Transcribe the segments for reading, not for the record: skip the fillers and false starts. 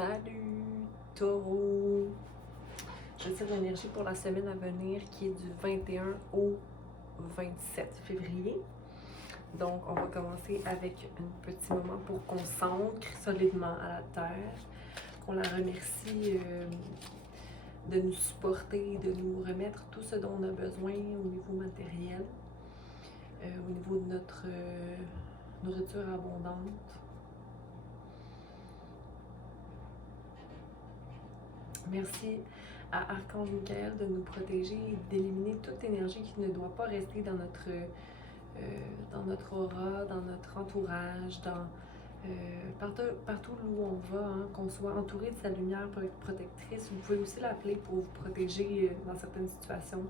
Salut Taureau! Je tire l'énergie pour la semaine à venir qui est du 21 au 27 février. Donc, on va commencer avec un petit moment pour qu'on s'ancre solidement à la terre, qu'on la remercie de nous supporter, de nous remettre tout ce dont on a besoin au niveau matériel, au niveau de notre nourriture abondante. Merci à Archange Michael de nous protéger et d'éliminer toute énergie qui ne doit pas rester dans notre aura, dans notre entourage, partout où on va, hein, qu'on soit entouré de sa lumière protectrice. Vous pouvez aussi l'appeler pour vous protéger dans certaines situations.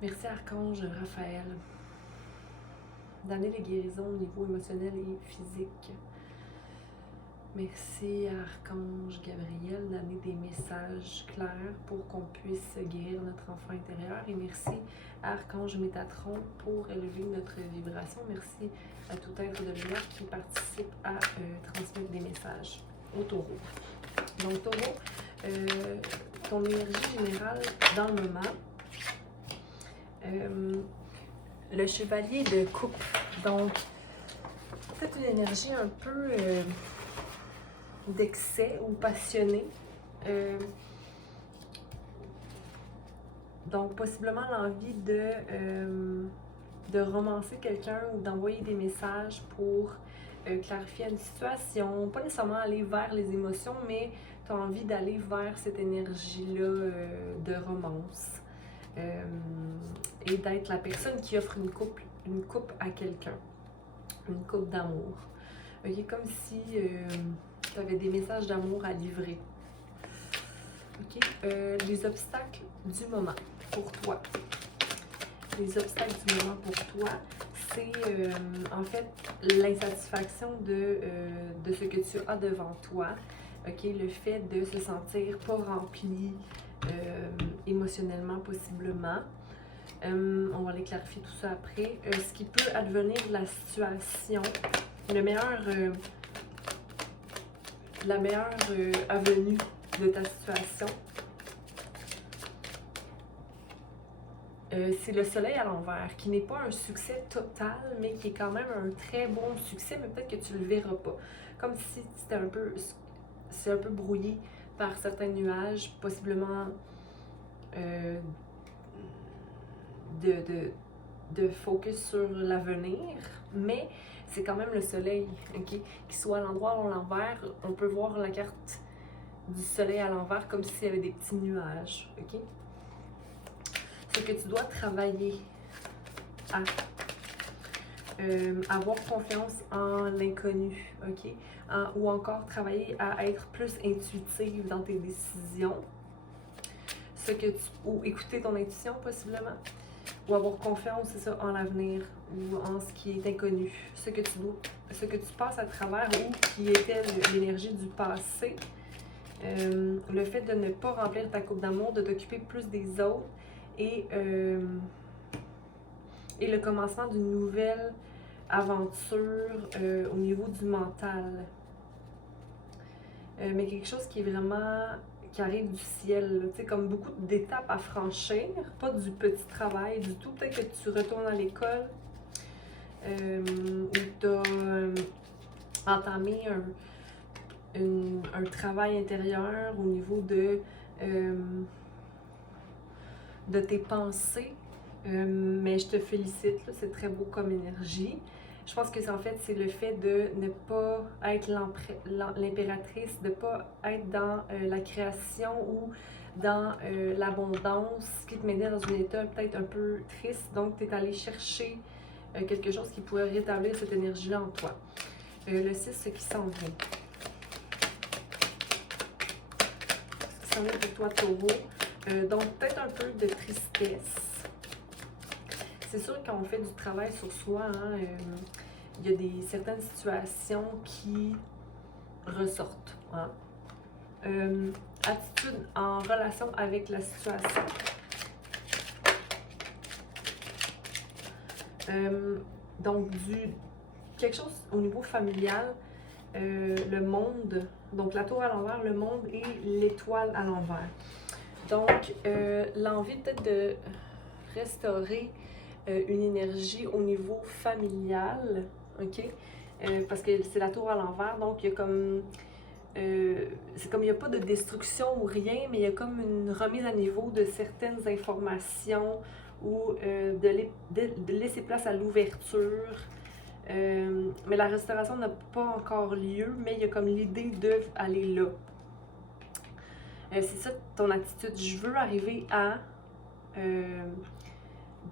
Merci Archange Raphaël d'amener les guérisons au niveau émotionnel et physique. Merci à Archange Gabriel d'amener des messages clairs pour qu'on puisse guérir notre enfant intérieur. Et merci à Archange Métatron pour élever notre vibration. Merci à tout être de lumière qui participe à transmettre des messages au taureau. Donc taureau, ton énergie générale dans le moment. Le chevalier de coupe. Donc, peut-être une énergie un peu... d'excès ou passionné. Donc, possiblement l'envie de romancer quelqu'un ou d'envoyer des messages pour clarifier une situation. Pas nécessairement aller vers les émotions, mais tu as envie d'aller vers cette énergie-là de romance. Et d'être la personne qui offre une coupe à quelqu'un. Une coupe d'amour. Ok, comme si... tu avais des messages d'amour à livrer. OK? Les obstacles du moment pour toi. Les obstacles du moment pour toi, c'est en fait l'insatisfaction de ce que tu as devant toi. OK? Le fait de se sentir pas rempli émotionnellement, possiblement. On va aller clarifier tout ça après. Ce qui peut advenir de la situation, la meilleure avenue de ta situation, c'est le soleil à l'envers, qui n'est pas un succès total, mais qui est quand même un très bon succès, mais peut-être que tu ne le verras pas. Comme si c'est un peu brouillé par certains nuages, possiblement de focus sur l'avenir, mais c'est quand même le soleil, ok? Qu'il soit à l'endroit ou à l'envers, on peut voir la carte du soleil à l'envers comme s'il y avait des petits nuages, ok? C'est que tu dois travailler à avoir confiance en l'inconnu, ok? Ou encore travailler à être plus intuitive dans tes décisions, ou écouter ton intuition possiblement. Ou avoir confiance, c'est ça, en l'avenir ou en ce qui est inconnu. Ce que tu passes à travers ou qui était l'énergie du passé. Le fait de ne pas remplir ta coupe d'amour, de t'occuper plus des autres et le commencement d'une nouvelle aventure au niveau du mental. Mais quelque chose qui est vraiment... qui arrive du ciel, tu sais, comme beaucoup d'étapes à franchir, pas du petit travail du tout. Peut-être que tu retournes à l'école ou tu as entamé un travail intérieur au niveau de tes pensées. Mais je te félicite, c'est très beau comme énergie. Je pense que c'est le fait de ne pas être l'impératrice, de ne pas être dans la création ou dans l'abondance, qui te mettait dans un état peut-être un peu triste. Donc, tu es allé chercher quelque chose qui pourrait rétablir cette énergie-là en toi. Le 6, ce qui s'en vient. Ce qui s'en vient pour toi, taureau. Donc, peut-être un peu de tristesse. C'est sûr quand on fait du travail sur soi, hein, il y a certaines situations qui ressortent. Hein. Attitude en relation avec la situation. Donc, quelque chose au niveau familial le monde, donc la tour à l'envers, le monde et l'étoile à l'envers. Donc, l'envie peut-être de restaurer une énergie au niveau familial, ok? Parce que c'est la tour à l'envers, donc il y a comme... c'est comme il n'y a pas de destruction ou rien, mais il y a comme une remise à niveau de certaines informations ou de laisser place à l'ouverture. Mais la restauration n'a pas encore lieu, mais il y a comme l'idée d'aller là. C'est ça ton attitude. Je veux arriver à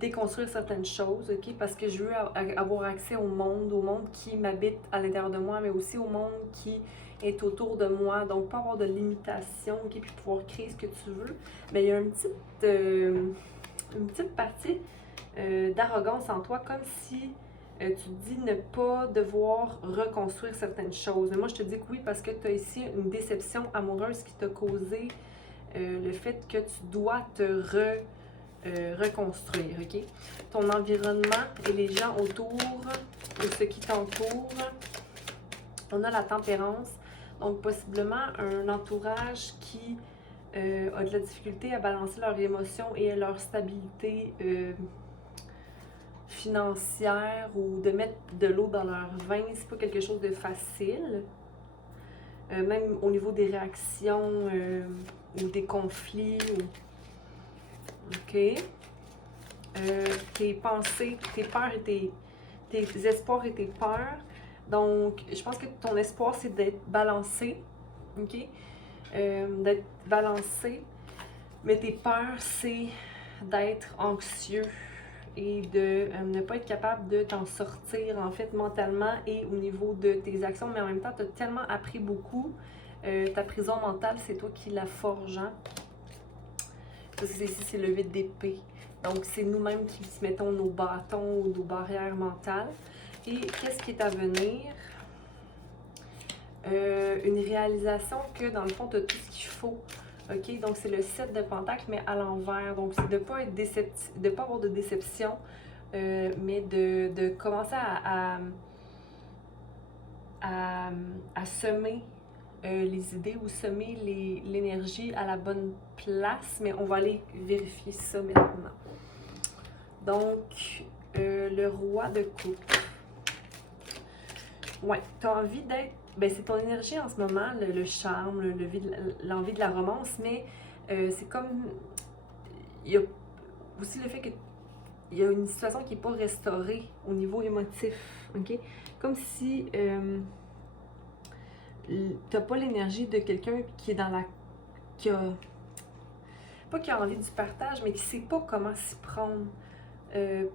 déconstruire certaines choses, ok? Parce que je veux avoir accès au monde qui m'habite à l'intérieur de moi, mais aussi au monde qui est autour de moi. Donc, pas avoir de limitation, ok? Puis pouvoir créer ce que tu veux. Mais il y a une petite partie d'arrogance en toi, comme si tu te dis ne pas devoir reconstruire certaines choses. Mais moi, je te dis que oui, parce que tu as ici une déception amoureuse qui t'a causé le fait que tu dois te reconstruire, ok? Ton environnement et les gens autour, ou ce qui t'entoure. On a la tempérance, donc possiblement un entourage qui a de la difficulté à balancer leurs émotions et leur stabilité financière ou de mettre de l'eau dans leur vin, c'est pas quelque chose de facile. Même au niveau des réactions ou des conflits. Ok. Tes pensées, tes peurs et tes espoirs et tes peurs. Donc, je pense que ton espoir, c'est d'être balancé. Ok. D'être balancé. Mais tes peurs, c'est d'être anxieux et de ne pas être capable de t'en sortir, en fait, mentalement et au niveau de tes actions. Mais en même temps, tu as tellement appris beaucoup. Ta prison mentale, c'est toi qui la forges. Hein? Ici, c'est le 8 d'épée. Donc, c'est nous-mêmes qui se mettons nos bâtons ou nos barrières mentales. Et qu'est-ce qui est à venir? Une réalisation que, dans le fond, tu as tout ce qu'il faut. OK? Donc, c'est le 7 de Pentacle, mais à l'envers. Donc, c'est de ne pas avoir de déception, mais de commencer à semer les idées ou semer l'énergie à la bonne place. Mais on va aller vérifier ça maintenant. Donc, le roi de coupe. Ouais, tu as envie d'être... Ben, c'est ton énergie en ce moment, le charme, l'envie de la romance, mais c'est comme... Il y a aussi le fait que il y a une situation qui n'est pas restaurée au niveau émotif, ok? Comme si tu n'as pas l'énergie de quelqu'un qui est dans la... qui a... pas qui a envie du partage, mais qui ne sait pas comment s'y prendre.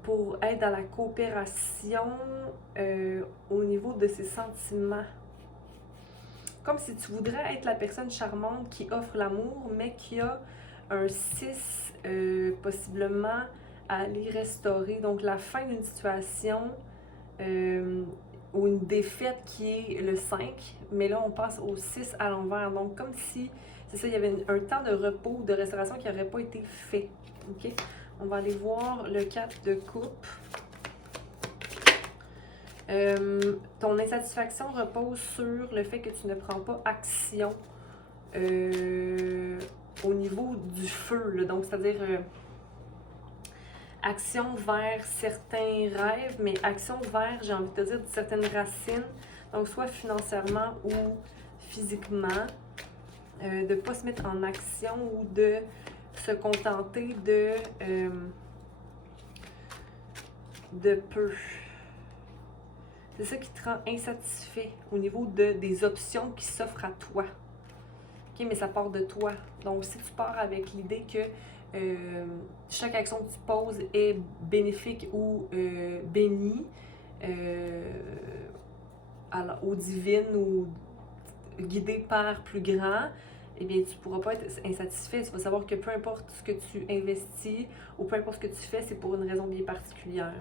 Pour être dans la coopération au niveau de ses sentiments. Comme si tu voudrais être la personne charmante qui offre l'amour, mais qui a un 6 possiblement à aller restaurer. Donc la fin d'une situation ou une défaite qui est le 5, mais là on passe au 6 à l'envers. Donc comme si, c'est ça, il y avait un temps de repos, de restauration qui n'aurait pas été fait. OK? On va aller voir le 4 de coupe. Ton insatisfaction repose sur le fait que tu ne prends pas action au niveau du feu. Là. Donc, c'est-à-dire action vers certains rêves, mais action vers, j'ai envie de te dire, certaines racines. Donc, soit financièrement ou physiquement. De ne pas se mettre en action ou de se contenter de peu. C'est ça qui te rend insatisfait au niveau des options qui s'offrent à toi. OK, mais ça part de toi. Donc, si tu pars avec l'idée que chaque action que tu poses est bénéfique ou bénie aux divines ou guidée par plus grand, eh bien, tu ne pourras pas être insatisfait. Tu vas savoir que peu importe ce que tu investis ou peu importe ce que tu fais, c'est pour une raison bien particulière.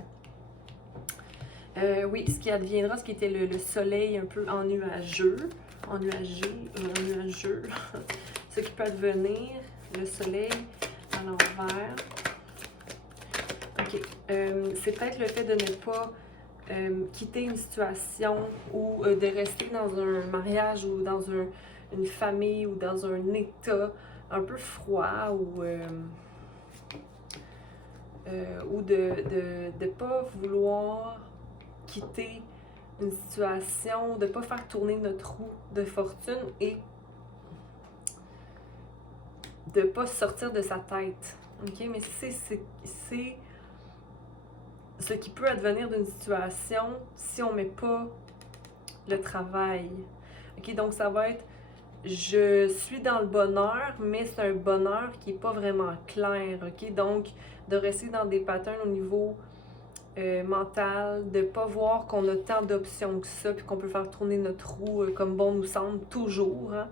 Oui, ce qui adviendra, ce qui était le soleil un peu ennuageux, ce qui peut advenir, le soleil à l'envers. OK. C'est peut-être le fait de ne pas quitter une situation ou de rester dans un mariage ou dans une famille ou dans un état un peu froid ou de ne pas vouloir quitter une situation, de ne pas faire tourner notre roue de fortune et de ne pas sortir de sa tête. OK? Mais c'est ce qui peut advenir d'une situation si on ne met pas le travail. OK? Donc, ça va être je suis dans le bonheur, mais c'est un bonheur qui n'est pas vraiment clair. OK? Donc, de rester dans des patterns au niveau mental, de ne pas voir qu'on a tant d'options que ça, puis qu'on peut faire tourner notre roue comme bon nous semble, toujours. Hein?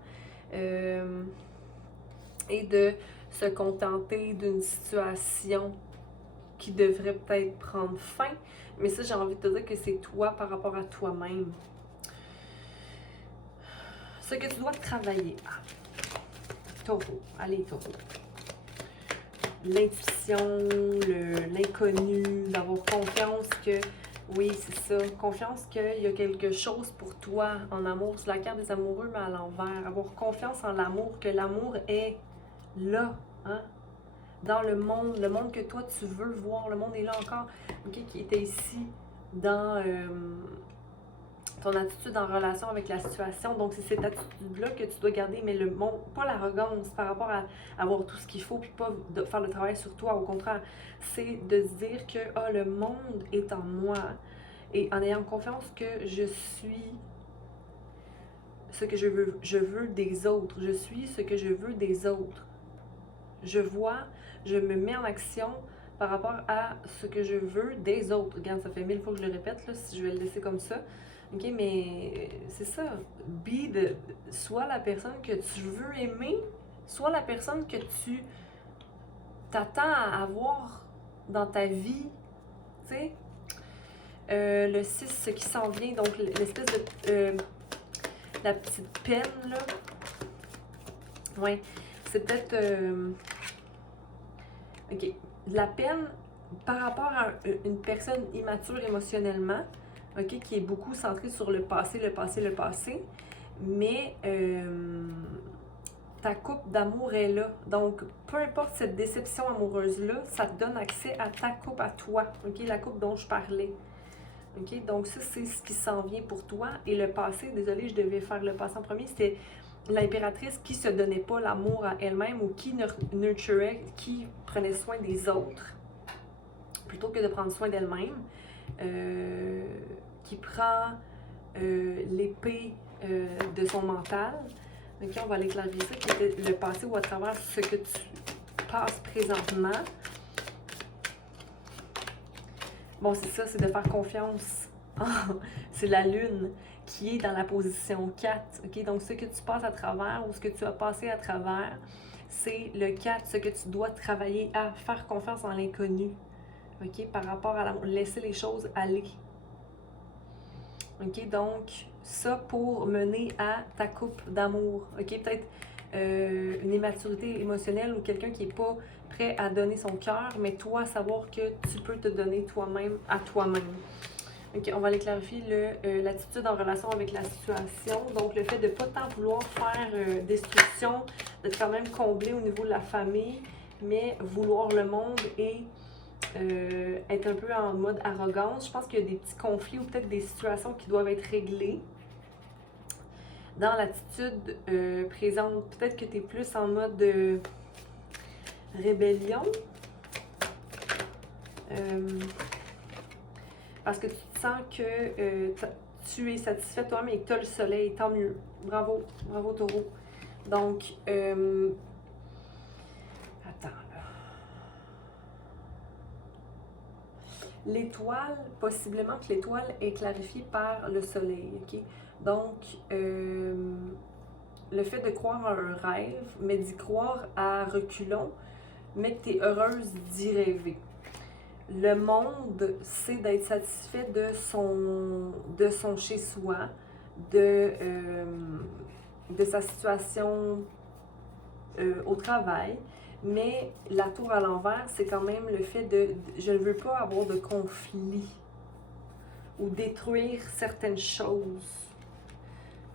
Et de se contenter d'une situation qui devrait peut-être prendre fin. Mais ça, j'ai envie de te dire que c'est toi par rapport à toi-même. Ce que tu dois travailler. Taureau. Allez, taureau. L'intuition, l'inconnu, d'avoir confiance que, oui, c'est ça, confiance qu'il y a quelque chose pour toi en amour. C'est la carte des amoureux, mais à l'envers. Avoir confiance en l'amour, que l'amour est là, hein? Dans le monde que toi tu veux voir, le monde est là encore, ok, qui était ici dans ton attitude en relation avec la situation. Donc, c'est cette attitude-là que tu dois garder, mais le monde, pas l'arrogance par rapport à avoir tout ce qu'il faut, puis pas de faire le travail sur toi. Au contraire, c'est de se dire que le monde est en moi. Et en ayant confiance que je suis ce que je veux des autres. Je suis ce que je veux des autres. Je vois, je me mets en action par rapport à ce que je veux des autres. Regarde, ça fait 1000 fois que je le répète, là, si je vais le laisser comme ça. OK, mais c'est ça. Sois la personne que tu veux aimer, sois la personne que tu t'attends à avoir dans ta vie. Tu sais, le 6, ce qui s'en vient, donc l'espèce de... la petite peine, là. Ouais, c'est peut-être... OK. La peine par rapport à une personne immature émotionnellement, OK, qui est beaucoup centrée sur le passé, mais ta coupe d'amour est là. Donc, peu importe cette déception amoureuse-là, ça te donne accès à ta coupe à toi, OK, la coupe dont je parlais. OK, donc ça, c'est ce qui s'en vient pour toi. Et le passé, désolée, je devais faire le passé en premier, c'était l'impératrice qui se donnait pas l'amour à elle-même ou qui nurturait, qui prenait soin des autres plutôt que de prendre soin d'elle-même, qui prend l'épée de son mental. Ok, on va aller clarifier ça, qui était le passé ou à travers ce que tu passes présentement. Bon, c'est ça, c'est de faire confiance. C'est la lune qui est dans la position 4. Okay? Donc, ce que tu passes à travers ou ce que tu as passé à travers, c'est le 4, ce que tu dois travailler à faire confiance en l'inconnu. Okay? Par rapport à laisser les choses aller. Okay? Donc, ça pour mener à ta coupe d'amour. Okay? Peut-être une immaturité émotionnelle ou quelqu'un qui n'est pas prêt à donner son cœur, mais toi, savoir que tu peux te donner toi-même à toi-même. OK, on va aller clarifier l'attitude en relation avec la situation. Donc, le fait de ne pas tant vouloir faire destruction, d'être quand même comblé au niveau de la famille, mais vouloir le monde et être un peu en mode arrogance. Je pense qu'il y a des petits conflits ou peut-être des situations qui doivent être réglées. Dans l'attitude présente, peut-être que tu es plus en mode de rébellion. Parce que tu te sens que tu es satisfait toi-même et que tu as le soleil, tant mieux. Bravo, bravo taureau. Donc, attends là. L'étoile, possiblement que l'étoile est clarifiée par le soleil, ok? Donc, le fait de croire à un rêve, mais d'y croire à reculons, mais que tu es heureuse d'y rêver. Le monde, c'est d'être satisfait de son chez-soi, de sa situation au travail, mais la tour à l'envers, c'est quand même le fait de je ne veux pas avoir de conflit. ou détruire certaines choses.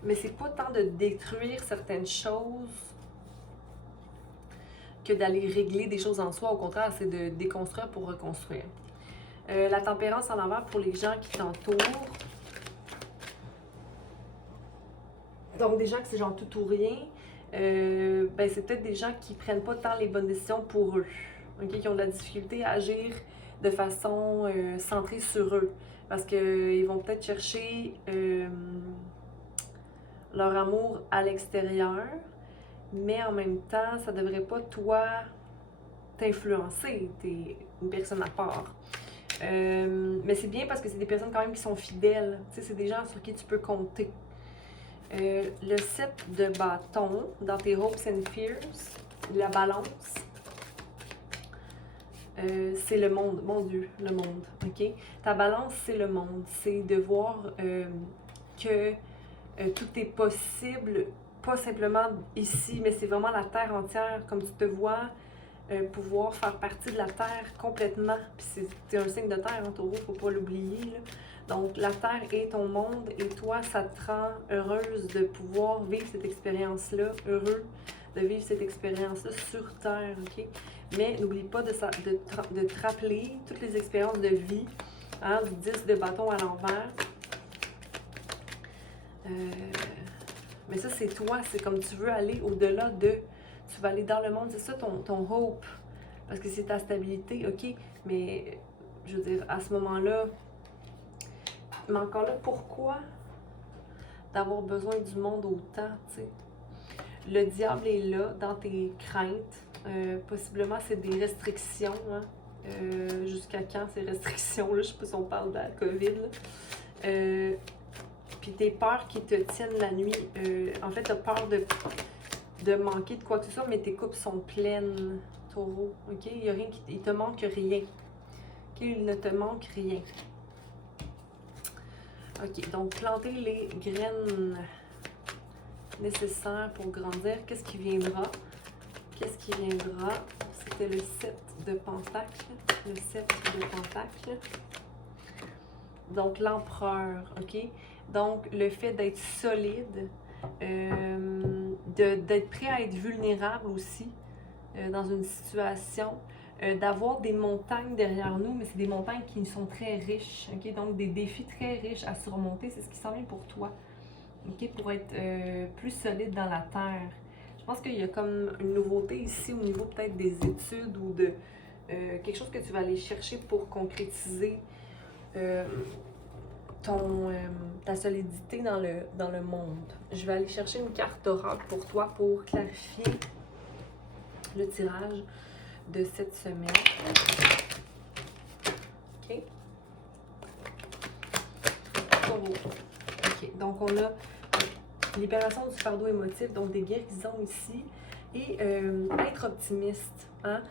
Mais c'est pas tant de détruire certaines choses que d'aller régler des choses en soi. Au contraire, c'est de déconstruire pour reconstruire. La tempérance en l'envers pour les gens qui t'entourent. Donc, des gens que c'est genre tout ou rien, ben, c'est peut-être des gens qui prennent pas tant les bonnes décisions pour eux. Okay? Qui ont de la difficulté à agir de façon centrée sur eux. Parce qu'ils vont peut-être chercher leur amour à l'extérieur, mais en même temps, ça devrait pas, toi, t'influencer. T'es une personne à part. Mais c'est bien parce que c'est des personnes quand même qui sont fidèles. Tu sais, c'est des gens sur qui tu peux compter. Le 7 de bâton dans tes hopes and fears, la balance, c'est le monde. Mon Dieu, le monde. OK? Ta balance, c'est le monde. C'est de voir que tout est possible, pas simplement ici, mais c'est vraiment la terre entière, comme tu te vois. Pouvoir faire partie de la Terre complètement. Puis c'est un signe de Terre, hein, Taureau, faut pas l'oublier. Donc, la Terre est ton monde et toi, ça te rend heureuse de pouvoir vivre cette expérience-là, heureux de vivre cette expérience-là sur Terre, OK? Mais n'oublie pas de te rappeler toutes les expériences de vie, hein, du 10 de bâton à l'envers. Mais ça, c'est toi, c'est comme tu veux aller au-delà de... Tu vas aller dans le monde, c'est ça ton hope. Parce que c'est ta stabilité, OK? Mais, je veux dire, à ce moment-là, mais encore là, pourquoi d'avoir besoin du monde autant, tu sais? Le diable est là, dans tes craintes. Possiblement, c'est des restrictions, hein? Jusqu'à quand ces restrictions-là? Je sais pas si on parle de la COVID, là. Puis tes peurs qui te tiennent la nuit. En fait, tu as peur de manquer de quoi que ce soit, mais tes coupes sont pleines, Taureau. OK? Il te manque rien. OK? Il ne te manque rien. OK. Donc, planter les graines nécessaires pour grandir. Qu'est-ce qui viendra? Qu'est-ce qui viendra? C'était le 7 de Pentacle. Le 7 de Pentacle. Donc, l'empereur. OK? Donc, le fait d'être solide, d'être prêt à être vulnérable aussi dans une situation, d'avoir des montagnes derrière nous, mais c'est des montagnes qui sont très riches, ok? Donc des défis très riches à surmonter, c'est ce qui s'en vient pour toi, ok? Pour être plus solide dans la terre. Je pense qu'il y a comme une nouveauté ici au niveau peut-être des études ou de quelque chose que tu vas aller chercher pour concrétiser ta solidité dans le monde. Je vais aller chercher une carte d'oracle pour toi pour clarifier le tirage de cette semaine. OK? OK. Donc, on a libération du fardeau émotif, donc des guérisons ici. Et être optimiste. Hein?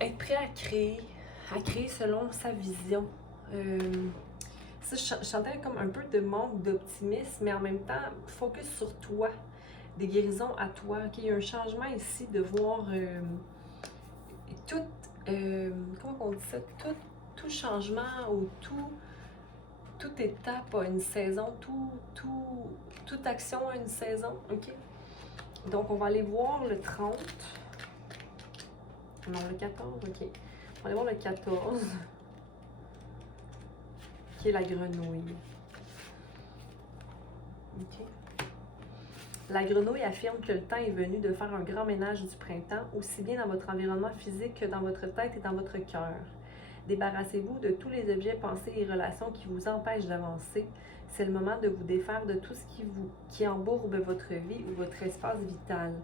Être prêt à créer selon sa vision. Ça, je sentais comme un peu de manque d'optimisme, mais en même temps, focus sur toi, des guérisons à toi. Okay? Il y a un changement ici de voir comment on dit ça? Tout changement ou toute étape a une saison, toute action a une saison. OK? Donc, on va aller voir le 30. Non, le 14, OK. On va aller voir le 14. Qui est la grenouille. OK. La grenouille affirme que le temps est venu de faire un grand ménage du printemps, aussi bien dans votre environnement physique que dans votre tête et dans votre cœur. Débarrassez-vous de tous les objets, pensées et relations qui vous empêchent d'avancer. C'est le moment de vous défaire de tout ce qui embourbe votre vie ou votre espace vital.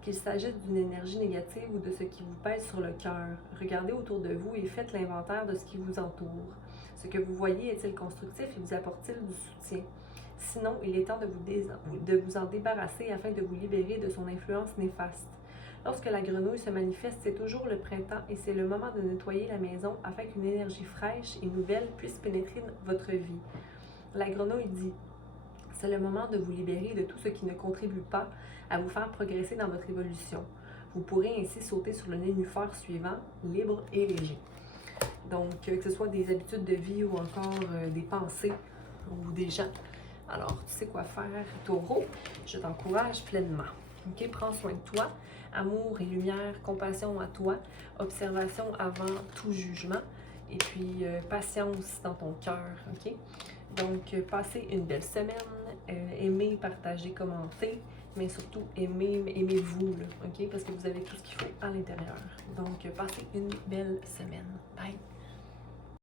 Qu'il s'agisse d'une énergie négative ou de ce qui vous pèse sur le cœur. Regardez autour de vous et faites l'inventaire de ce qui vous entoure. Ce que vous voyez est-il constructif et vous apporte-t-il du soutien? Sinon, il est temps de vous en débarrasser afin de vous libérer de son influence néfaste. Lorsque la grenouille se manifeste, c'est toujours le printemps et c'est le moment de nettoyer la maison afin qu'une énergie fraîche et nouvelle puisse pénétrer votre vie. La grenouille dit: c'est le moment de vous libérer de tout ce qui ne contribue pas à vous faire progresser dans votre évolution. Vous pourrez ainsi sauter sur le nénuphar suivant, libre et léger. Donc, que ce soit des habitudes de vie ou encore des pensées ou des gens. Alors, tu sais quoi faire, Taureau. Je t'encourage pleinement. OK? Prends soin de toi. Amour et lumière, compassion à toi, observation avant tout jugement et puis patience dans ton cœur. OK? Donc, passez une belle semaine. Aimez, partagez, commentez. Mais surtout, aimez-vous, là, OK? Parce que vous avez tout ce qu'il faut à l'intérieur. Donc, passez une belle semaine. Bye!